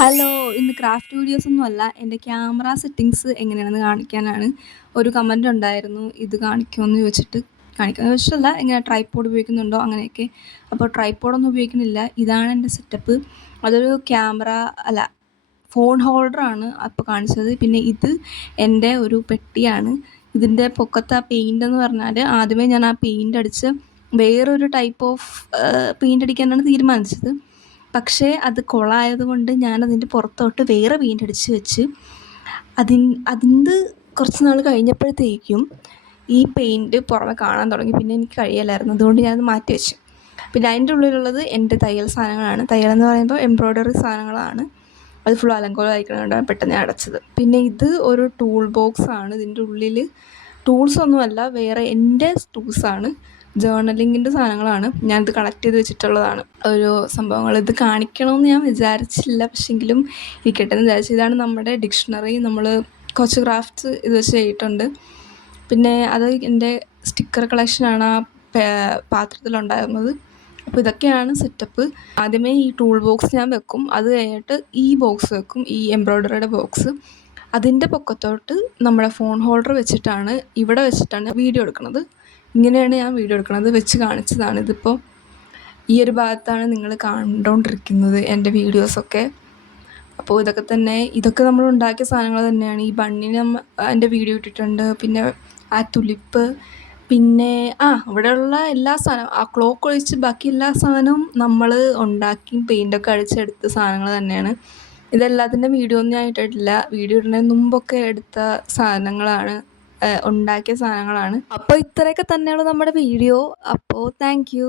Hello! ഇന്ന് craft വീഡിയോസൊന്നുമല്ല. എൻ്റെ camera settings എങ്ങനെയാണെന്ന് കാണിക്കാനാണ്. ഒരു കമൻ്റ് ഉണ്ടായിരുന്നു ഇത് കാണിക്കുമോയെന്ന് ചോദിച്ചിട്ട്. കാണിക്കുമോയെന്ന് ചോദിച്ചിട്ടല്ല, എങ്ങനെ ട്രൈപോഡ് ഉപയോഗിക്കുന്നുണ്ടോ അങ്ങനെയൊക്കെ. അപ്പോൾ ട്രൈപോഡൊന്നും ഉപയോഗിക്കുന്നില്ല. ഇതാണ് എൻ്റെ സെറ്റപ്പ്. അതൊരു ക്യാമറ അല്ല, ഫോൺ ഹോൾഡറാണ് അപ്പോൾ കാണിച്ചത്. പിന്നെ ഇത് എൻ്റെ ഒരു പെട്ടിയാണ്. ഇതിൻ്റെ പൊക്കത്തെ ആ പെയിൻ്റ് എന്ന് പറഞ്ഞാൽ ആദ്യമേ ഞാൻ ആ പെയിൻ്റ് അടിച്ച് വേറൊരു ടൈപ്പ് ഓഫ് പെയിൻ്റ് അടിക്കാനാണ് തീരുമാനിച്ചത്. പക്ഷേ അത് കൊളായതുകൊണ്ട് ഞാനതിൻ്റെ പുറത്തോട്ട് വേറെ പെയിൻ്റ് അടിച്ച് വെച്ച് അതിന് കുറച്ച് നാൾ കഴിഞ്ഞപ്പോഴത്തേക്കും ഈ പെയിൻറ്റ് പുറമെ കാണാൻ തുടങ്ങി. പിന്നെ എനിക്ക് കഴിയില്ലായിരുന്നു. അതുകൊണ്ട് ഞാനത് മാറ്റി വെച്ചു. പിന്നെ അതിൻ്റെ ഉള്ളിലുള്ളത് എൻ്റെ തയ്യൽ സാധനങ്ങളാണ്. തയ്യലെന്ന് പറയുമ്പോൾ എംബ്രോയ്ഡറി സാധനങ്ങളാണ്. അത് ഫുൾ അലങ്കോലമായിരിക്കണതുകൊണ്ടാണ് പെട്ടെന്ന് ഞാൻ അടച്ചത്. പിന്നെ ഇത് ഒരു ടൂൾ ബോക്സാണ്. ഇതിൻ്റെ ഉള്ളിൽ ടൂൾസൊന്നുമല്ല, വേറെ എൻ്റെ ടൂൾസാണ്. ജേർണലിങ്ങിൻ്റെ സാധനങ്ങളാണ്. ഞാനിത് കണക്ട് ചെയ്ത് വെച്ചിട്ടുള്ളതാണ് ഓരോ സംഭവങ്ങൾ. ഇത് കാണിക്കണമെന്ന് ഞാൻ വിചാരിച്ചില്ല, പക്ഷെങ്കിലും ഇരിക്കട്ടെ എന്ന് വിചാരിച്ചു. ഇതാണ് നമ്മുടെ ഡിക്ഷണറി. നമ്മൾ കുറച്ച് ക്രാഫ്റ്റ്സ് ഇത് വെച്ച് ചെയ്തിട്ടുണ്ട്. പിന്നെ അത് എൻ്റെ സ്റ്റിക്കർ കളക്ഷനാണ് ആ പാത്രത്തിലുണ്ടായിരുന്നത്. അപ്പോൾ ഇതൊക്കെയാണ് സെറ്റപ്പ്. ആദ്യമേ ഈ ടൂൾ ബോക്സ് ഞാൻ വെക്കും. അത് കഴിഞ്ഞിട്ട് ഈ ബോക്സ് വെക്കും, ഈ എംബ്രോയ്ഡറിയുടെ ബോക്സ്. അതിൻ്റെ പൊക്കത്തോട്ട് നമ്മുടെ ഫോൺ ഹോൾഡർ വെച്ചിട്ടാണ്, ഇവിടെ വെച്ചിട്ടാണ് വീഡിയോ എടുക്കുന്നത്. ഇങ്ങനെയാണ് ഞാൻ വീഡിയോ എടുക്കുന്നത്. വെച്ച് കാണിച്ചതാണ്. ഇതിപ്പോൾ ഈ ഒരു ഭാഗത്താണ് നിങ്ങൾ കണ്ടുകൊണ്ടിരിക്കുന്നത് എൻ്റെ വീഡിയോസൊക്കെ. അപ്പോൾ ഇതൊക്കെ നമ്മൾ ഉണ്ടാക്കിയ സാധനങ്ങൾ തന്നെയാണ്. ഈ ബണ്ണിന് എൻ്റെ വീഡിയോ ഇട്ടിട്ടുണ്ട്. പിന്നെ ആ തുലിപ്പ്, പിന്നെ ഇവിടെയുള്ള എല്ലാ സാധനവും, ആ ക്ലോക്ക് ഒഴിച്ച് ബാക്കി എല്ലാ സാധനവും നമ്മൾ ഉണ്ടാക്കി പെയിൻ്റൊക്കെ അടിച്ചെടുത്ത സാധനങ്ങൾ തന്നെയാണ്. ഇതെല്ലാത്തിൻ്റെ വീഡിയോ ഒന്നും ഞാൻ ഇട്ടിട്ടില്ല. വീഡിയോ ഇടുന്നതിന് മുമ്പൊക്കെ എടുത്ത സാധനങ്ങളാണ്, ഉണ്ടാക്കിയ സാധനങ്ങളാണ്. അപ്പോൾ ഇത്രയൊക്കെ തന്നെയുള്ളൂ നമ്മുടെ വീഡിയോ. അപ്പോൾ താങ്ക് യു.